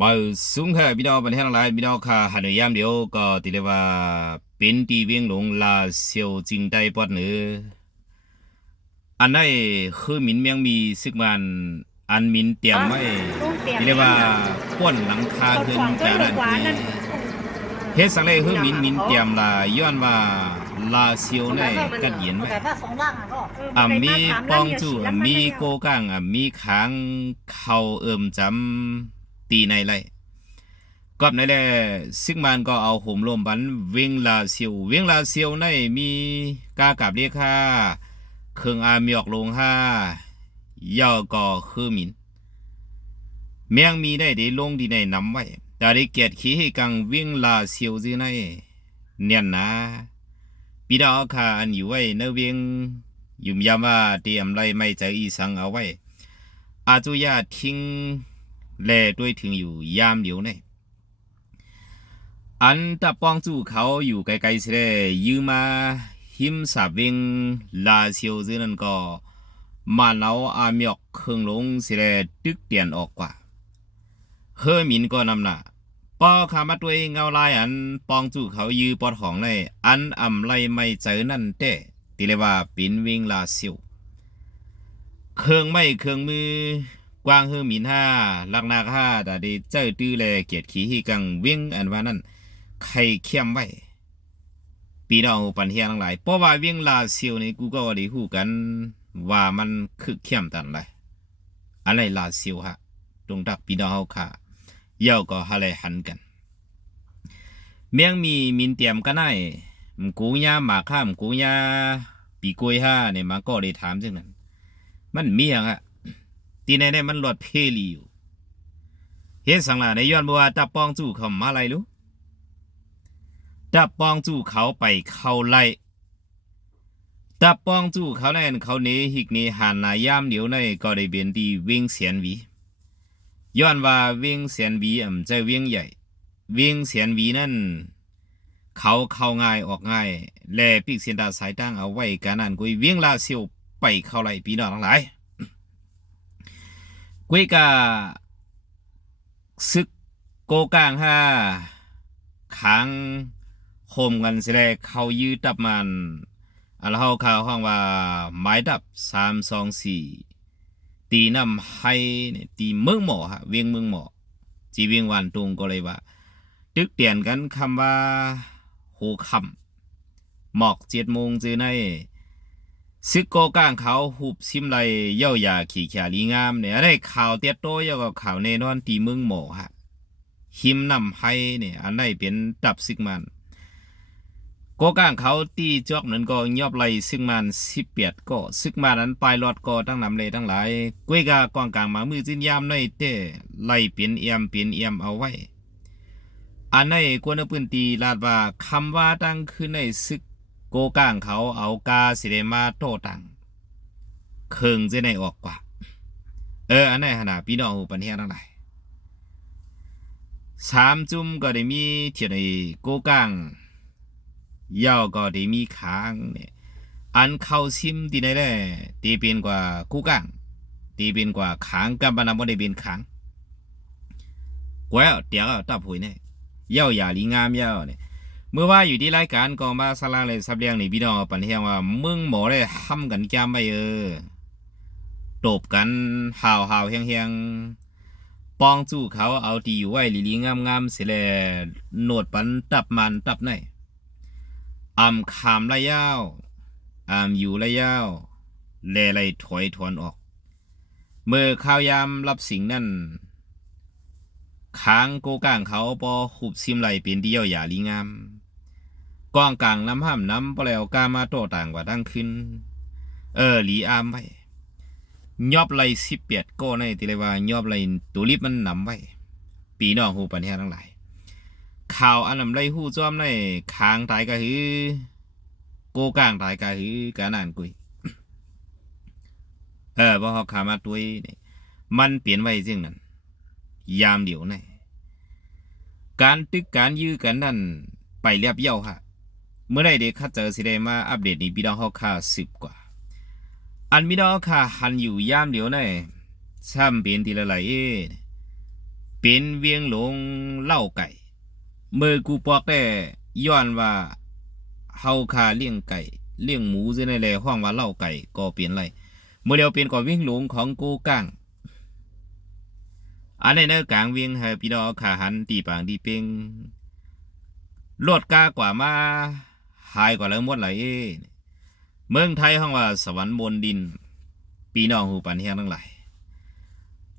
มาสูงค่ะพี่น้องประเทศทั้งหลายพี่น้องค่ะหันยามเดียวก็ติเลยว่าเป็นตีเวียงหลงลาเซียวจิงได้ปอดเนืออันไหนคือหมินเมียงมีซึกมันอันหมินเตรียมไว้ติเลยว่าป้วนหลังคาเพิ่นแต่ละทีเฮ็ดสังเลยคือหมินหมินเตรียมละย้อนว่าลาเซียวในกัดเย็นไว้แต่ถ้าสองล่างอะก็อะมีป้องจู่อะมีโกกังอะมีขางเขาเอิ่มจำ ตีในไรก็ในแหละซึ่งมันก็เอาห่มลมบันเวงลาเซียวเวงลาเซียวในมีกากับเรียกค่าเครื่องอามีออกลงห้าย่อก็คือมินเมียงมีได้ได้ลงดีในนำไว้แต่ได้เกียรติขี้ให้กังเวงลาเซียวจื้อในเนียนนะปีดาคาอันอยู่ไว้เนเวียงยุ่มยามาเตรียมไรไม่ใจอีสังเอาไว้อาจุยาทิ้ง แลด้วยถึงอยู่ยามเดียวในอันตะปองจู่เขาอยู่ไกลๆสิเดยืมมาหิมสาบเวงลาเซียวซื่อนั่นก็มาเนาอาเมียกเครื่องลงสิเดตึกเตียนออกกว่าเฮอหมินก็นำหน้าปอขามาตัวยเงาลายอันปองจู่เขายือปอดของเลยอันอ่ำไลไม่เจอนั่นเต้ติเลยว่าปินวิ่งลาเซิวเครื่องไม่เครื่องมือ กว้างเฮอหมินห้าลักนาคห้าแต่ดีเจ้าตื้อแลเกียรติขี้ฮีกังวิ่งอันว่านั่นใครเข้มไว้ปีน้องปันเฮียทั้งหลายเพราะว่าวิ่งลาเซิวนี่กูก็ได้ฮู้กัน ว่ามันคือเข้มตันไรอะไรลาเซิวฮะตรงดักปีน้องเฮาค่ะเย่าก็หาเลยหันกัน เมียงมีมินเตรียมกันไอ้มกูยาหมาข้ามกูยาปีกวยห้าเนี่ยมาก็เลยถามจังนั้น มันมียงอะ ตีในในมันหลอดเพลีอยู่เฮ็ดสังละในย้อนบัวตาปองจู่เขามาอะไรรู้ตาปองจู่เขาไปเข้าไล่ตาปองจู่เขาในเขาเนหิกเนหันนายามเดียวในก็ได้เบียนดีวิ่งเสียนวีย้อนว่าวียงเสียนวีอ่ำใจวียงใหญ่วียงเสียนวีนั่น เขาเข้าง่ายออกง่าย แลปีกเสียนดาสายตั้งเอาไว้การนั่นกุยเวียงลาเซียวไปเข้าไหลปีน้องทั้งหลาย กุยกาซึกโกกลางห้าขังโคมกันสิแลเขายืดดับมันอันเฮาข่าวห้องว่าไม้ดับสามสองสี่ตีนำให้ตีเมืองหมอฮะเวียงเมืองหมอจีเวียงวันตุงก็เลยว่า ตึกเตียนกันคำว่าโหคำหมอกเจ็ดโมงจือใน ซึกโกก้างเขาหุบซิมไรเย่ายาขี่ขาลีงามเนี่ยอะไรข่าวเตียโตเย่าก็ข่าวแน่นอนตีเมืองหมอฮะหิมนำให้เนี่ยอันไหนเป็นดับซึกมันโกก้างเขาตีจอกนั้นก็ยอบไลซึ่งมันสิบเปียดก็ซึกมานั้นปลายรอดก็ตั้งนำเลยตั้งหลายกุ้ยกากวางกลางมามือจินยามในเต้ไล่เปลี่ยนเอียมเปลี่ยนเอียมเอาไว้อันในกวนปืนตีลาดว่าคำว่าตั้งขึ้นในซึก โกก้างเขาเอากาสิเดมาโตตังเคิงจะในออกกว่า เออ อันในขนาดพี่น้องหูปันเฮียทั้งหลายสามจุ่มก็ได้มีเทียนในโกก้างยาวก็ได้มีขางเนี่ยอันเข้าซิมที่ไหนได้ตีเป็นกว่าคู่กังตีเป็นกว่าขางกันบานำบ่ได้เป็นขางกว่าเดี๋ยวตับหุยเนี่ยยาวอย่าลีงามยาวเนี่ย เมื่อว่าอยู่ที่รายการกองมาสลาเลยสับเลียงนี่พี่น้องปันเฮียงว่ามึงหมอได้ห้ำกันแก้มไปเออตบกันห่าวห่าวๆเฮียงเฮียงๆปองจู่เขาเอาตีอยู่ไว้ลีลีงามงามๆเสียแลโนดปันตับมันตับไหนอำขามระยาวอำอยู่ระยาวแลไรถอยถอนออก เมื่อข้าวยามรับสิ่งนั้นค้างโกก้างเขาปอหุบซิมไหลเป็นเดียวอย่าลีงาม กองกลางน้ำห้ามน้ำปแล้วกามาโตต่างกว่าดังขึ้น เออหลีอามไว้ยอบไหลสิบเปียดก็ในติเลยว่ายอบไหลตุลิปมันนำไว้ปีน้องหูปัญญาทั้งหลาย ข่าวอันนำไรหู้จ้อมในคางตายก็คือโกกลางตายก็คือการอ่านกุยเออบ่ฮอกขามาตุยนี่มันเปลี่ยนไว้จึงนั้น ยามเดียวในการตึกการยื้อกันนั่นไปเรียบเย่าฮะ เมื่อใดเด็กข้าเจอสิได้มาอัปเดตนี่พี่น้องเฮาค่าสิบกว่า อันพี่น้องค่าหันอยู่ยามเดียวในซ้ำเป็นทีละหลายเป็นเวียงหลงเล่าไก่ เมื่อกูปอกแต่ย้อนว่าเฮาคาเลี้ยงไก่เลี้ยงหมูซื่อในแลห้องว่าเล่าไก่ก็เปลี่ยนไรเมื่อเดียวเป็นก่อเวียงหลงของกูก้างอันในเนื้อกลางเวียงให้พี่น้องขาหันตีปางตีเปงลดกากว่ามา หายกว่าแล้วหมดไหลายเมืองไทยห้องว่าสวรรค์บนดินพี่น้องหูปันเฮียงทั้งหลาย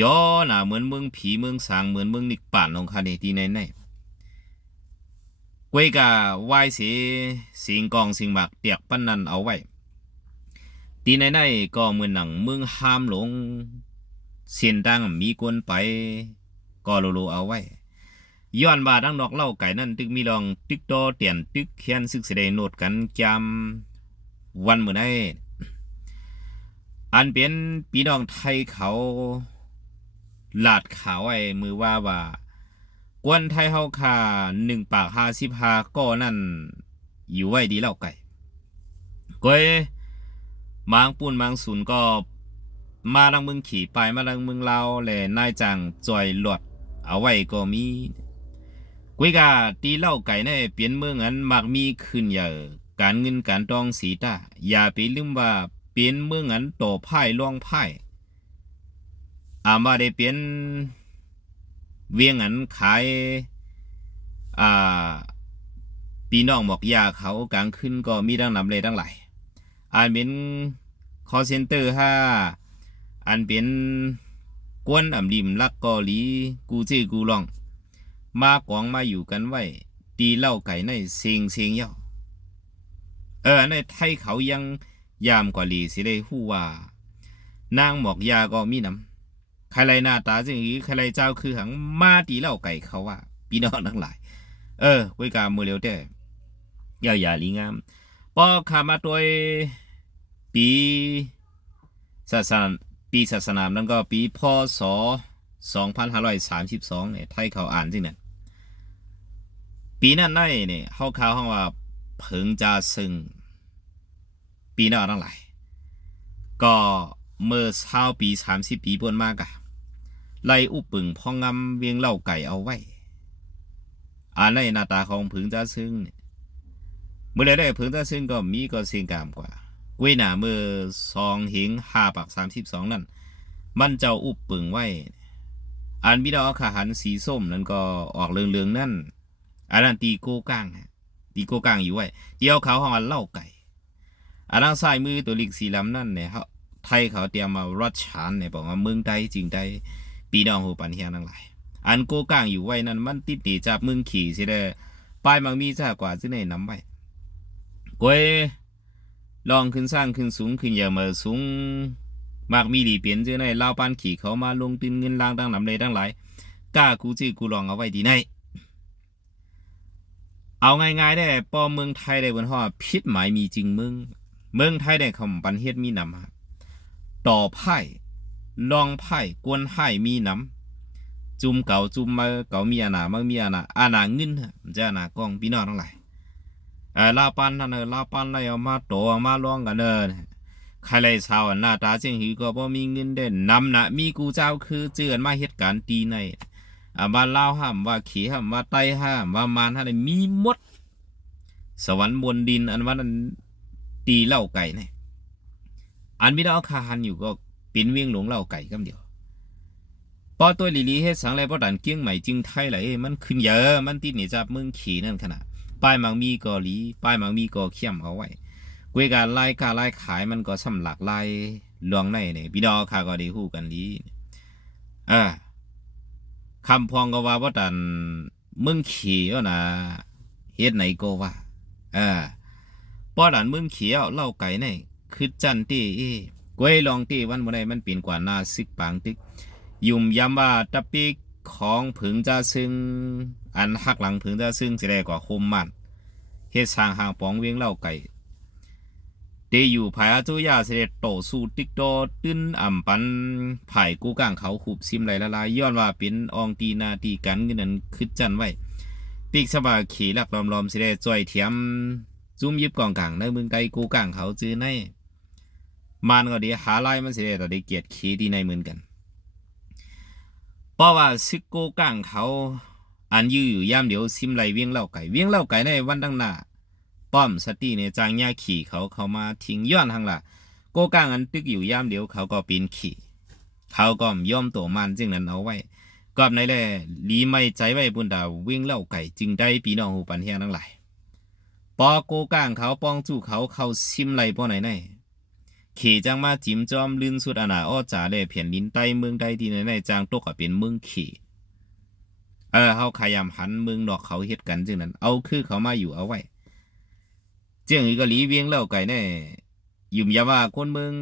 ย่อหน่ะเหมือนเมืองผีเมืองสางเหมือนเมืองนิกป่านของคาเนตีในในกวยกาไหวายเสีสิงกองสิงหมักเตียกปั้นนันเอาไว้ ตีในในก็เหมือนหนังเมืองห้ามหลง เส้นทางมีกวนไป ก็โลโลเอาไว้ ย้อนว่าดังนอกเล่าไก่นั่นตึกมีลองตึกโตอเตียนตึกเขียนซึกเสไดโนดกันจำวันเมื่อไดอันเป็นพี่น้องไทยเขาลาดขาวไอ้มือว่าว่ากวนไทยเฮาคาหนึ่งปากห้าสิบห้าก็นั่น อยู่ไว้ดีเล่าไก่ก้อยมางปูนมางศูนย์ก็มาลังมึงขี่ไปมาลังมึงเราแลนายจังจอยหลดเอาไว้ก็มี กุยกาตีเล่าไก่ในเปลี่ยนเมืองอันมักมีขึ้นเยอะการเงินการตองสีตาอย่าไปลืมว่าเปลี่ยนเมืองอันต่อพ่ายล่องพ่ายอามาได้เปลี่ยนเวียงอันขายอ่าปีน้องหมอกยาเขากลางขึ้นก็มีดังนำเลยดังหลายอ่านเป็นคอเซนเตอร์ห้าอันเป็นกวนอ่ำริมลักกอลีกูเจกูลอง มากองมาอยู่กันไว้ ตีเหล่าไก่ในเสียงเสียงเย่าเออในไทยเขายังยามกว่าหลีสิเลยฮู้ว่า นางหมอกยาก็มีน้ำใครไรหน้าตาจังนี้ใครไรเจ้าคือหังมาตีเหล่าไก่เขาว่าพี่น้องทั้งหลาย เออกุยกามือเร็วแต่ย่าอย่าลีงามปอขามาตัวปีศาสนาปีศาสนานั้นก็ปีพศ 2532เนี่ยไทยเขาอ่านสิเนี่ยปีนั้นในเนี่ยเฮาข่าวห้องว่าเพิงจาซึ่งปีนั้นทั้งหลายก็เมื่อเช้าปี 30 ปีบนมากะไล่อุปึงพองงำเวียงเล่าไก่เอาไว้อ่านในหน้าตาของเพึงจาซึงเนี่ยเมื่อไรได้เพึงจาซึ่งก็มีก็เสียงกามกว่ากวยหนาเมื่อสองหิงห้าปากสามสิบสองนั่น มันเจ้าอุบปึงไว้ อันบิดาขาหันสีส้มนั่นก็ออกเรืองๆนั่นอันนั้นตีโกก้างฮะตีโกก้างอยู่ไว้เดียวเขาของอันเล่าไก่อันนั้นซ้ายมือตัวลิกสีลำนั่นเนี่ยเขาไทยเขาเตรียมมารัดชานเนี่ยบอกว่าเมืองใดจริงใดปีน้องหูปันเฮียนั่งหลายอันโกก้างอยู่ไว้นั่นมันติดหนีจากเมืองขี่สิเด้ป้ายมังมีจ้ากว่าสิในน้ำไว้กวยลองขึ้นสร้างขึ้นสูงขึ้นอย่ามาสูง มากมีดีเปลี่ยนเจอในลาวปานขี่เขามาลงตินเงินล่างดังนำเลยดังหลายกล้ากูจื้อกูลองเอาไว้ดีในเอาง่ายๆได้ปอเมืองไทยได้บนห่อพิษหมายมีจริงมืองเมืองไทยได้คำปันเฮ็ดมีนำต่อไพ่ลองไพ่กวนไห้มีนำจุ่มเก่าจุ่มมาเก่ามีอานามามีอานาอานาเงินมันจะอาณากองพี่น้องทั้งหลายเออลาปันนั่นเออลาปันเลยเอามาโตเอามาลองกันเออ ใครเลยชาวหน้าตาเจียงหือก็บ่มีเงินเด่นนำนะมีกูเจ้าคือเจือนมาเหตุการณ์ตีในอ่าบ้าลาวห้ามว่าขี่ห้ามว่าไตห้ามว่ามารห้ามมีหมด สวรรค์บนดินอันว่านั้นตีเหล้าไก่เนี่ยอันไม่ได้เอาคาหันอยู่ก็ปินเวียงหลงเหล้าไก่คำเดียวพอตัวลีลีเฮ็ดสังไรพอดันเกี้ยงใหม่จึงไทยไหลมันขึ้นเยอะมันติดหนีจับมึงขี่นั่นขนาดป้ายมังมีก็หลีป้ายมังมีก็เข้มเอาไว้ กวยการไล่กาไล่ขายมันก็สำหลักไล่ลวงในเนี่ยพี่ดอค่ะก็ได้ฮู้กันลีเออคำพองก็ว่าว่าดันมึงขี่เอานะเฮ็ดไหนก็ว่าเออป้อดันมึงขี่เอาเล่าไก่ในคือจันตี้เอ้กวยลองตี้วันบ่ได้มันปีนกว่าหน้าซิกปางติกยุ่มยำว่าตะปิกของผึงจะซึ่ง อันหักหลังผึงจะซึ่งสิได้กว่าคมมันเฮ็ดสร้างหางปองเวียงเล่าไก่ เตอยู่ภายอาจุยาเสด็จโตสู่ติ๊กโตตื้นอ่ำปันภายกู้ก้างเขาขุบซิมไหลละลายย้อนว่าเป็นอองตีนาตีกันเงินนั้นคึดจันไว้ปีกสบาขี่หลักลอมลอมสิได้จ่อยเทียมจุ้มยิบกองกลางในเมืองไกลกู้ก้างเขาจื้อในมันก็ดีหาลายมันสิได้ต่อได้เกียรติขี่ดีในเหมือนกัน เพราะว่าซึกโกก้างเขาอันยื้ออยู่ย่ามเดียวซิมไหลเวียงเล่าไก่เวียงเล่าไก่ในวันดังหน้า ป้อมสตีในจางยาขี่เขาเขามาทิ้งย้อนทางละโกก้างอันตึกอยู่ย่ามเดียวเขาก็ปีนขี่ เขาก็ย่อมตัวมันจึงนั้นเอาไว้กอบในแลลีไม่ใจไว้บุญดาววิ่งเล่าไก่จึงได้ปีน้องหูปันเฮียทั้งหลายปอโกก้างเขาป้องจู่เขาเข้าซิมไหลป้อไหนไหนขี่จังมาจิ้มจอมลื่นสุดอนาอ้อจ่าแลเพียนลิ้นใต้เมืองใดที่ไหนไหนจางตกก็เป็นเมืองขี่เออเฮาขยำหันเมืองดอกเขาเฮ็ดกันจึงนั้น เอาคือเขามาอยู่เอาไว้ เจียงอีก็หลีเวียงเล่าไก่แน่ยุ่มยาว่าคนเมือง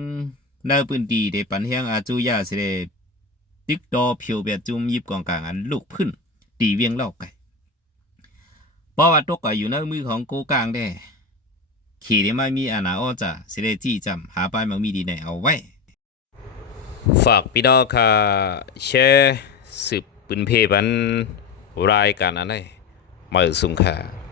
เนื้อปืนดีได้ปันเฮียงอาจูยาสิได้ตึกดอเพียวแบบจุ่มยิบกองกลางอันลูกพื้นตีเวียงเล่าไก่เพราะว่าตกก็อยู่ในมือของโกกลางแด้ขี่ได้มามีอาณาอ้อจ่าสิได้จี้จำหาปลายมังมีดีไหนเอาไว้ ฝากพี่น้องค่ะแชร์สืบปืนเพบันรายการอะไรมาสุงค่ะ